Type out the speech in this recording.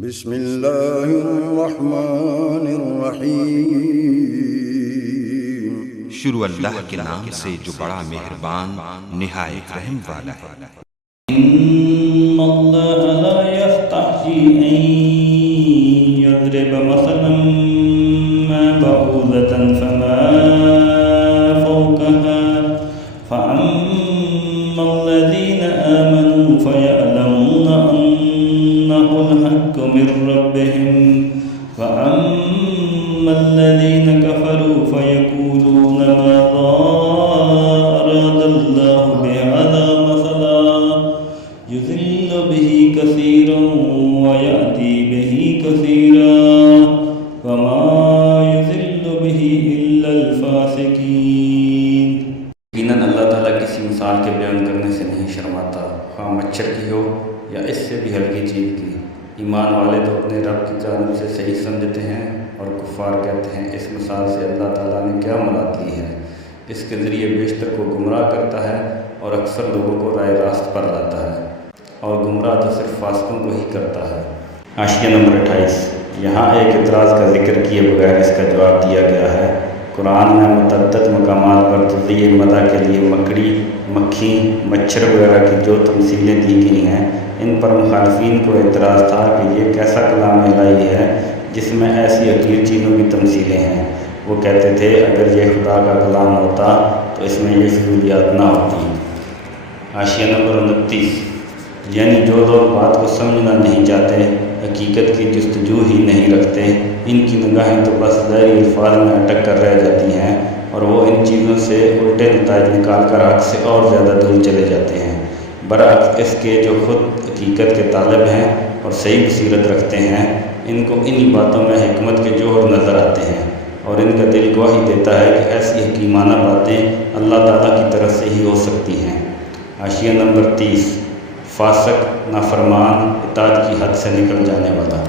بسم اللہ الرحمن الرحیم۔ شروع اللہ کے نام سے جو بڑا مہربان نہایت رحم والا ہے۔ ان اللہ لا یستحیی ان یضرب مثلا ما بعوضة فما فوقها فأما الذین آمنوا فیعلمون انہ الحق من ربهم وأما الذین کفروا فیقولون ماذا أراد اللہ بهذا مثلا يضل به كثيرا ويأتي به كثيرا وما يضل به إلا الفاسقين۔ یقیناً اللہ تعالیٰ کسی مثال کے بیان کرنے سے نہیں شرماتا، خواہ مچھر کی ہو یا اس سے بھی ہلکی چیز کی۔ ایمان والے تو اپنے رب کی جانب سے صحیح سمجھتے ہیں اور کفار کہتے ہیں اس مثال سے اللہ تعالیٰ نے کیا مراد لی ہے۔ اس کے ذریعے بیشتر کو گمراہ کرتا ہے اور اکثر لوگوں کو رائے راست پر لاتا ہے، اور گمراہ تو صرف فاسقوں کو ہی کرتا ہے۔ حاشیہ نمبر 28۔ یہاں ایک اعتراض کا ذکر کیے بغیر اس کا جواب دیا گیا ہے۔ قرآن میں متعدد مقامات پر تضییع مدح کے لیے مکڑی، مکھی، مچھر وغیرہ کی جو تمثیلیں دی گئی ہیں، ان پر مخالفین کو اعتراض تھا کہ یہ کیسا کلام الہی ہے جس میں ایسی حقیر چیزوں کی تمثیلیں ہیں۔ وہ کہتے تھے اگر یہ خدا کا کلام ہوتا تو اس میں یہ فضولیات نہ ہوتی۔ حاشیہ نمبر 29۔ یعنی جو لوگ بات کو سمجھنا نہیں چاہتے، حقیقت کی جستجو ہی نہیں رکھتے، ان کی نگاہیں تو بس ظاہری الفاظ میں اٹک کر رہ جاتی ہیں اور وہ ان چیزوں سے الٹے نتائج نکال کر حق سے اور زیادہ دور چلے جاتے ہیں، برعکس اس کے جو خود حقیقت کے طالب ہیں اور صحیح بصیرت رکھتے ہیں، ان کو انہی باتوں میں حکمت کے جوہر نظر آتے ہیں، اور ان کا دل گواہی دیتا ہے کہ ایسی حکیمانہ باتیں اللہ تعالیٰ کی طرف سے ہی ہو سکتی ہیں۔ حاشیہ نمبر 30۔ فاسق، نافرمان، اطاعت کی حد سے نکل جانے والا۔